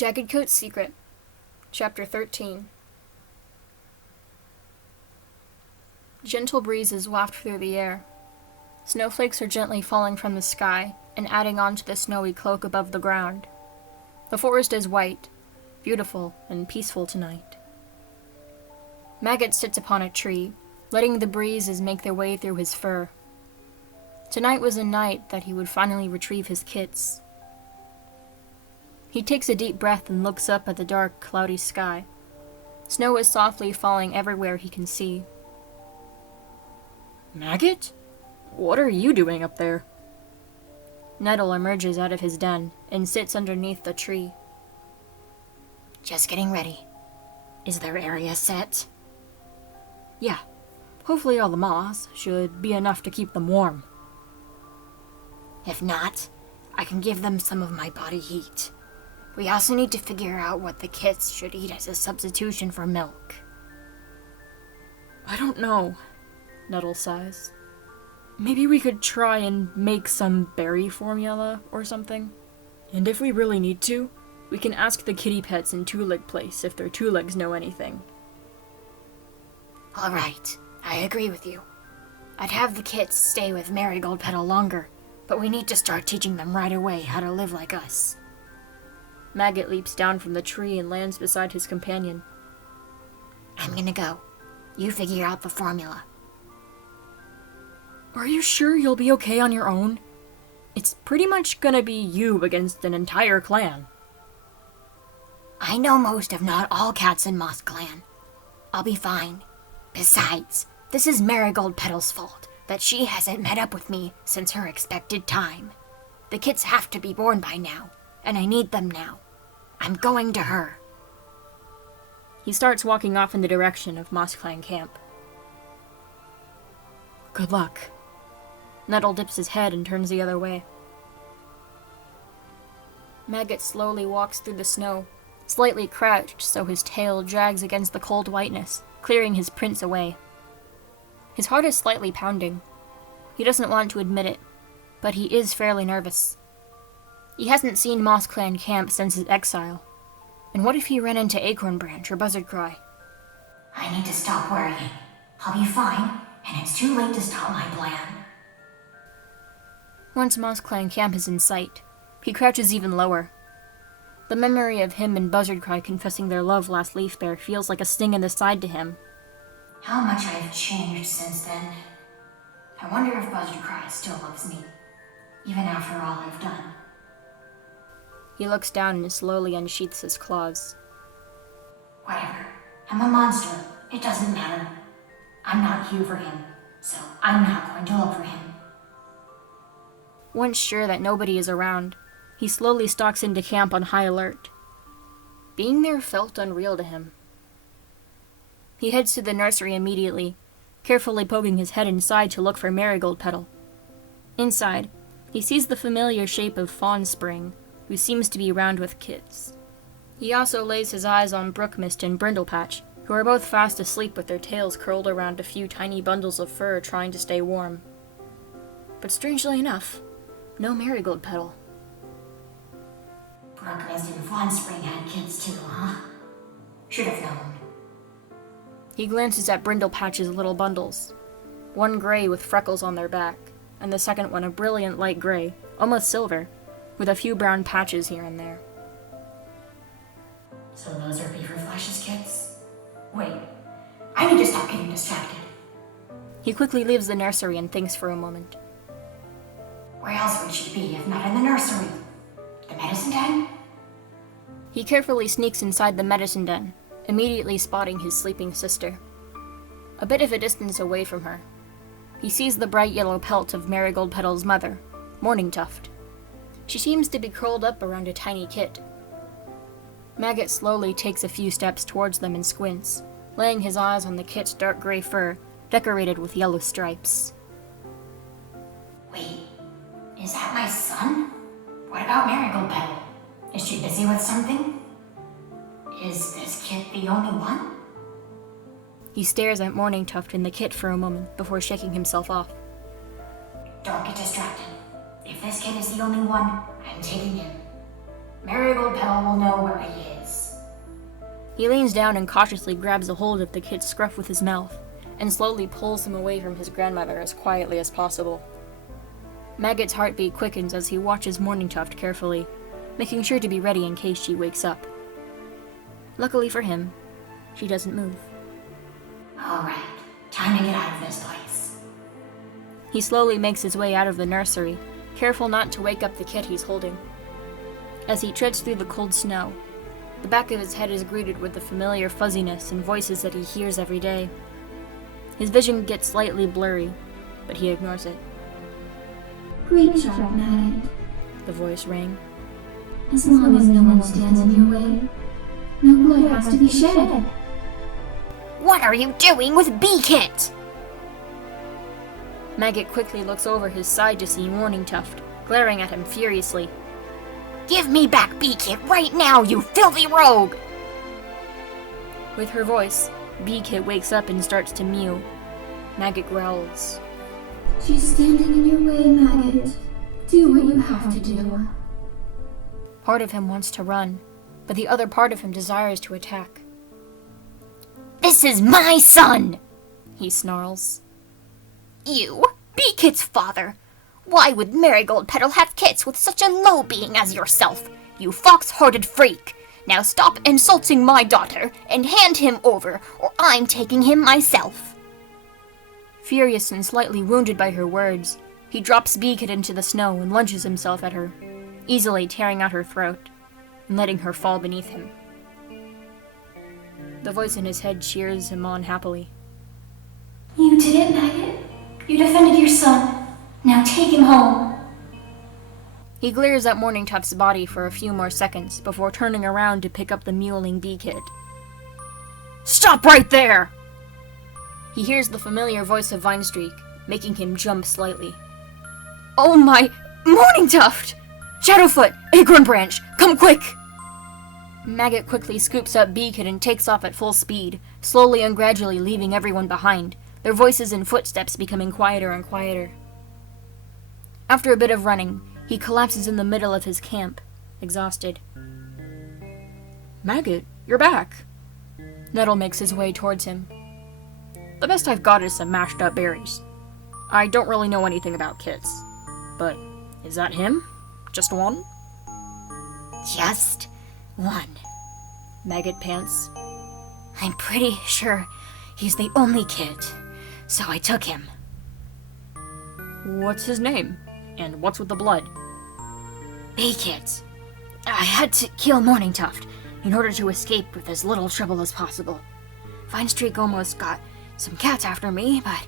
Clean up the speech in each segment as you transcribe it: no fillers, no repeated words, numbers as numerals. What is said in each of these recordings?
Jaggedcoat's Secret, Chapter 13. Gentle breezes waft through the air. Snowflakes are gently falling from the sky and adding on to the snowy cloak above the ground. The forest is white, beautiful and peaceful tonight. Maggot sits upon a tree, letting the breezes make their way through his fur. Tonight was a night that he would finally retrieve his kits. He takes a deep breath and looks up at the dark, cloudy sky. Snow is softly falling everywhere he can see. Maggot? What are you doing up there? Nettle emerges out of his den and sits underneath the tree. Just getting ready. Is their area set? Yeah. Hopefully all the moss should be enough to keep them warm. If not, I can give them some of my body heat. We also need to figure out what the kits should eat as a substitution for milk. I don't know, Nettle sighs. Maybe we could try and make some berry formula or something. And if we really need to, we can ask the kitty pets in Two-Leg Place if their Two-Legs know anything. All right, I agree with you. I'd have the kits stay with Marigold Petal longer, but we need to start teaching them right away how to live like us. Maggot leaps down from the tree and lands beside his companion. I'm gonna go. You figure out the formula. Are you sure you'll be okay on your own? It's pretty much gonna be you against an entire clan. I know most if not all cats in Moss Clan. I'll be fine. Besides, this is Marigold Petal's fault that she hasn't met up with me since her expected time. The kits have to be born by now, and I need them now. I'm going to her. He starts walking off in the direction of Moss Clan camp. Good luck. Nettle dips his head and turns the other way. Maggot slowly walks through the snow, slightly crouched so his tail drags against the cold whiteness, clearing his prints away. His heart is slightly pounding. He doesn't want to admit it, but he is fairly nervous. He hasn't seen Moss Clan camp since his exile. And what if he ran into Acorn Branch or Buzzard Cry? I need to stop worrying. I'll be fine, and it's too late to stop my plan. Once Moss Clan camp is in sight, he crouches even lower. The memory of him and Buzzard Cry confessing their love last Leaf Bear feels like a sting in the side to him. How much I've changed since then. I wonder if Buzzard Cry still loves me, even after all I've done. He looks down and slowly unsheaths his claws. Whatever. I'm a monster. It doesn't matter. I'm not Hugh for him, so I'm not going to look for him. Once sure that nobody is around, he slowly stalks into camp on high alert. Being there felt unreal to him. He heads to the nursery immediately, carefully poking his head inside to look for Marigold Petal. Inside, he sees the familiar shape of Fawnspring, who seems to be around with kits. He also lays his eyes on Brookmist and Brindlepatch, who are both fast asleep with their tails curled around a few tiny bundles of fur trying to stay warm. But strangely enough, no Marigold Petal. Brookmist and Fawnspring had kids too, huh? Should have known. He glances at Brindlepatch's little bundles, one gray with freckles on their back, and the second one a brilliant light gray, almost silver, with a few brown patches here and there. So those are Beaver Flash's kids? Wait, I need to stop getting distracted. He quickly leaves the nursery and thinks for a moment. Where else would she be if not in the nursery? The medicine den? He carefully sneaks inside the medicine den, immediately spotting his sleeping sister. A bit of a distance away from her, he sees the bright yellow pelt of Marigold Petal's mother, Morning Tuft. She seems to be curled up around a tiny kit. Maggot slowly takes a few steps towards them and squints, laying his eyes on the kit's dark gray fur, decorated with yellow stripes. Wait, is that my son? What about Marigold Petal? Is she busy with something? Is this kit the only one? He stares at Morning Tuft in the kit for a moment before shaking himself off. Don't get distracted. If this kid is the only one, I'm taking him. Marigold Petal will know where he is. He leans down and cautiously grabs a hold of the kid's scruff with his mouth, and slowly pulls him away from his grandmother as quietly as possible. Maggot's heartbeat quickens as he watches Morningtuft carefully, making sure to be ready in case she wakes up. Luckily for him, she doesn't move. Alright, time to get out of this place. He slowly makes his way out of the nursery, careful not to wake up the kid he's holding. As he treads through the cold snow, the back of his head is greeted with the familiar fuzziness and voices that he hears every day. His vision gets slightly blurry, but he ignores it. Great job, Nugget. The voice rang. As long as no one stands in your way, no blood has to be shed. What are you doing with B-Kit? Maggot quickly looks over his side to see Morningtuft, glaring at him furiously. Give me back B-Kit right now, you filthy rogue! With her voice, B-Kit wakes up and starts to mew. Maggot growls. She's standing in your way, Maggot. Do what you have to do. Part of him wants to run, but the other part of him desires to attack. This is my son! He snarls. You? B-Kit's father? Why would Marigold Petal have kits with such a low being as yourself? You fox-hearted freak! Now stop insulting my daughter and hand him over, or I'm taking him myself. Furious and slightly wounded by her words, he drops B-Kit into the snow and lunges himself at her, easily tearing out her throat and letting her fall beneath him. The voice in his head cheers him on happily. You did it, Nugget. You defended your son. Now take him home. He glares at Morningtuft's body for a few more seconds before turning around to pick up the mewling B-Kit. Stop right there! He hears the familiar voice of Vinestreak, making him jump slightly. Oh my... Morningtuft! Shadowfoot! Acorn Branch! Come quick! Maggot quickly scoops up B-Kit and takes off at full speed, slowly and gradually leaving everyone behind, their voices and footsteps becoming quieter and quieter. After a bit of running, he collapses in the middle of his camp, exhausted. Maggot, you're back! Nettle makes his way towards him. The best I've got is some mashed up berries. I don't really know anything about kits, but is that him? Just one? Just one. Maggot pants. I'm pretty sure he's the only kid, so I took him. What's his name? And what's with the blood? B-Kit. I had to kill Morningtuft in order to escape with as little trouble as possible. Vinestreak almost got some cats after me, but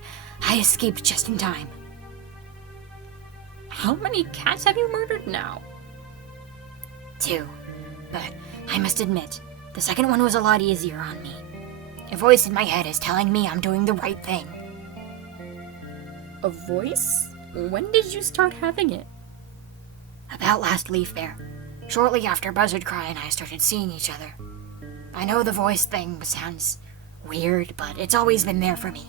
I escaped just in time. How many cats have you murdered now? 2. But I must admit, the second one was a lot easier on me. A voice in my head is telling me I'm doing the right thing. A voice? When did you start having it? About last Leaf Fair, shortly after Buzzardcry and I started seeing each other. I know the voice thing sounds weird, but it's always been there for me.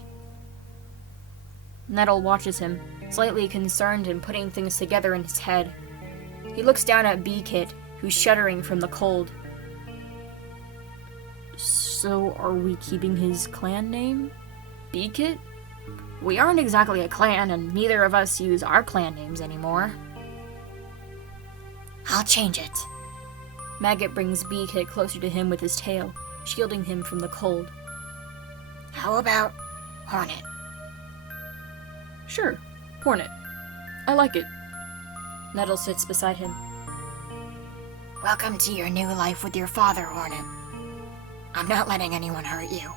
Nettle watches him, slightly concerned and putting things together in his head. He looks down at B-Kit, who's shuddering from the cold. So, are we keeping his clan name? B-Kit? We aren't exactly a clan, and neither of us use our clan names anymore. I'll change it. Maggot brings B-Kit closer to him with his tail, shielding him from the cold. How about Hornet? Sure, Hornet. I like it. Nettle sits beside him. Welcome to your new life with your father, Hornet. I'm not letting anyone hurt you.